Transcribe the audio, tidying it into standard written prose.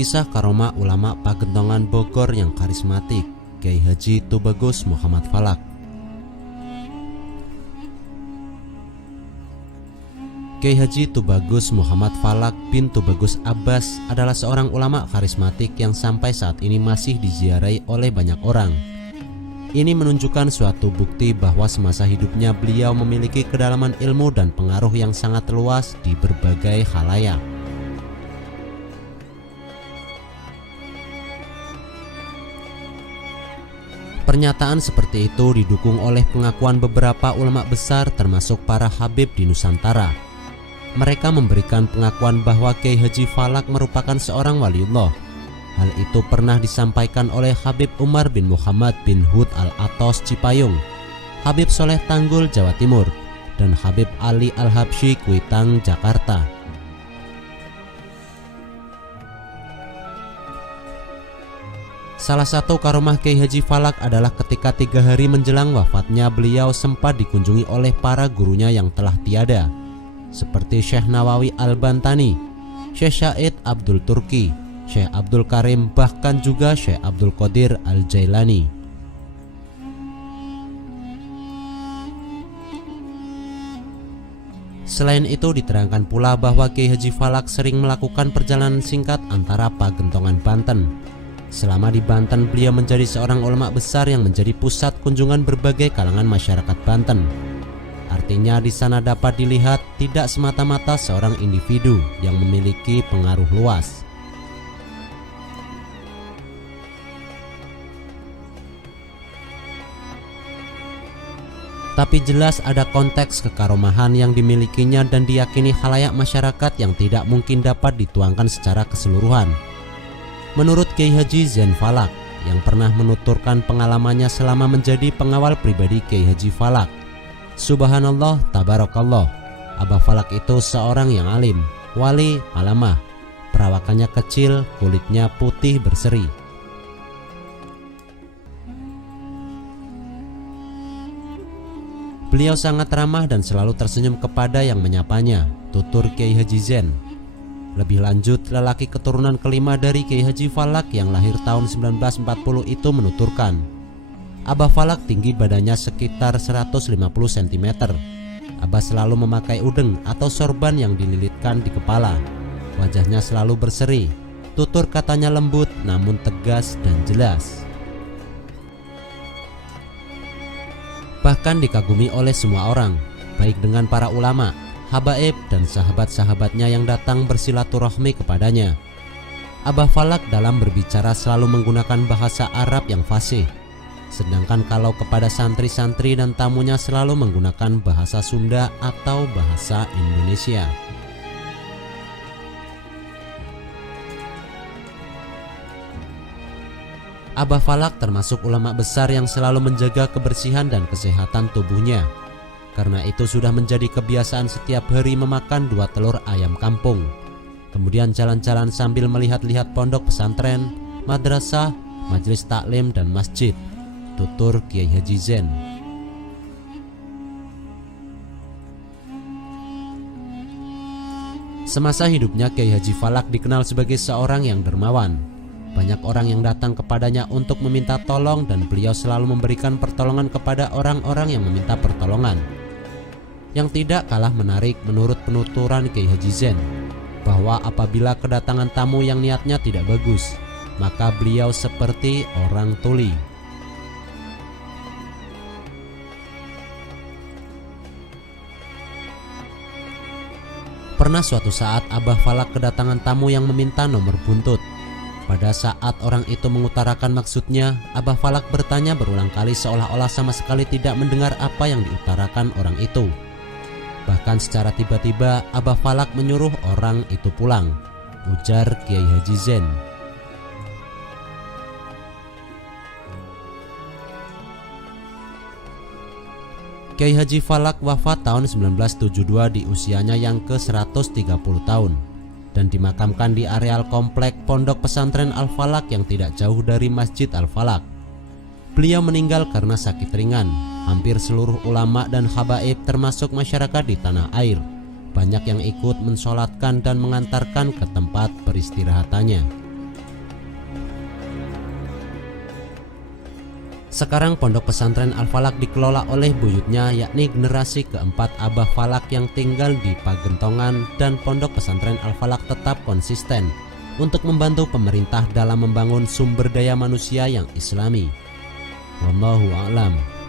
Kisah karomah ulama Pagentongan Bogor yang karismatik, Kiai Haji Tubagus Muhammad Falak. Kiai Haji Tubagus Muhammad Falak bin Tubagus Abbas adalah seorang ulama karismatik yang sampai saat ini masih diziarahi oleh banyak orang. Ini menunjukkan suatu bukti bahwa semasa hidupnya beliau memiliki kedalaman ilmu dan pengaruh yang sangat luas di berbagai khalayak. Pernyataan seperti itu didukung oleh pengakuan beberapa ulama besar termasuk para habib di Nusantara. Mereka memberikan pengakuan bahwa Kiai Haji Falak merupakan seorang waliullah. Hal itu pernah disampaikan oleh Habib Umar bin Muhammad bin Hud Al-Atos Cipayung, Habib Soleh Tanggul Jawa Timur, dan Habib Ali Al-Habsyi Kuitang Jakarta. Salah satu karomah Kiai Haji Falak adalah ketika 3 hari menjelang wafatnya beliau sempat dikunjungi oleh para gurunya yang telah tiada, seperti Syekh Nawawi Al-Bantani, Syekh Syahid Abdul Turki, Syekh Abdul Karim, bahkan juga Syekh Abdul Qadir Al-Jailani. Selain itu diterangkan pula bahwa Kiai Haji Falak sering melakukan perjalanan singkat antara Pagentongan Banten. Selama di Banten, beliau menjadi seorang ulama besar yang menjadi pusat kunjungan berbagai kalangan masyarakat Banten. Artinya di sana dapat dilihat tidak semata-mata seorang individu yang memiliki pengaruh luas. Tapi jelas ada konteks kekaromahan yang dimilikinya dan diyakini khalayak masyarakat yang tidak mungkin dapat dituangkan secara keseluruhan. Menurut Kiai Haji Zain Falak yang pernah menuturkan pengalamannya selama menjadi pengawal pribadi Kiai Haji Falak, subhanallah tabarakallah, Abah Falak itu seorang yang alim, wali, alamah, perawakannya kecil, kulitnya putih berseri. Beliau sangat ramah dan selalu tersenyum kepada yang menyapanya, tutur Kiai Haji Zain. Lebih lanjut, lelaki keturunan kelima dari Kiai Haji Falak yang lahir tahun 1940 itu menuturkan, Abah Falak tinggi badannya sekitar 150 cm. Abah selalu memakai udeng atau sorban yang dililitkan di kepala. Wajahnya selalu berseri, tutur katanya lembut namun tegas dan jelas. Bahkan dikagumi oleh semua orang, baik dengan para ulama, habaib dan sahabat-sahabatnya yang datang bersilaturahmi kepadanya. Abah Falak dalam berbicara selalu menggunakan bahasa Arab yang fasih, sedangkan kalau kepada santri-santri dan tamunya selalu menggunakan bahasa Sunda atau bahasa Indonesia. Abah Falak termasuk ulama besar yang selalu menjaga kebersihan dan kesehatan tubuhnya. Karena itu sudah menjadi kebiasaan setiap hari memakan 2 telur ayam kampung. Kemudian jalan-jalan sambil melihat-lihat pondok pesantren, madrasah, majelis taklim dan masjid, tutur Kiai Haji Zain. Semasa hidupnya Kiai Haji Falak dikenal sebagai seorang yang dermawan. Banyak orang yang datang kepadanya untuk meminta tolong dan beliau selalu memberikan pertolongan kepada orang-orang yang meminta pertolongan. Yang tidak kalah menarik menurut penuturan Kiai Haji Zain, bahwa apabila kedatangan tamu yang niatnya tidak bagus, maka beliau seperti orang tuli. Pernah suatu saat Abah Falak kedatangan tamu yang meminta nomor buntut. Pada saat orang itu mengutarakan maksudnya, Abah Falak bertanya berulang kali seolah-olah sama sekali tidak mendengar apa yang diutarakan orang itu. Bahkan secara tiba-tiba Abah Falak menyuruh orang itu pulang, ujar Kiai Haji Zain. Kiai Haji Falak wafat tahun 1972 di usianya yang ke-130 tahun dan dimakamkan di areal komplek Pondok Pesantren Al-Falak yang tidak jauh dari Masjid Al-Falak. Beliau meninggal karena sakit ringan. Hampir seluruh ulama dan habaib termasuk masyarakat di tanah air banyak yang ikut mensolatkan dan mengantarkan ke tempat peristirahatannya. Sekarang pondok pesantren Al-Falak dikelola oleh buyutnya, yakni generasi keempat Abah Falak yang tinggal di Pagentongan, dan pondok pesantren Al-Falak tetap konsisten untuk membantu pemerintah dalam membangun sumber daya manusia yang islami. Wallahu a'lam.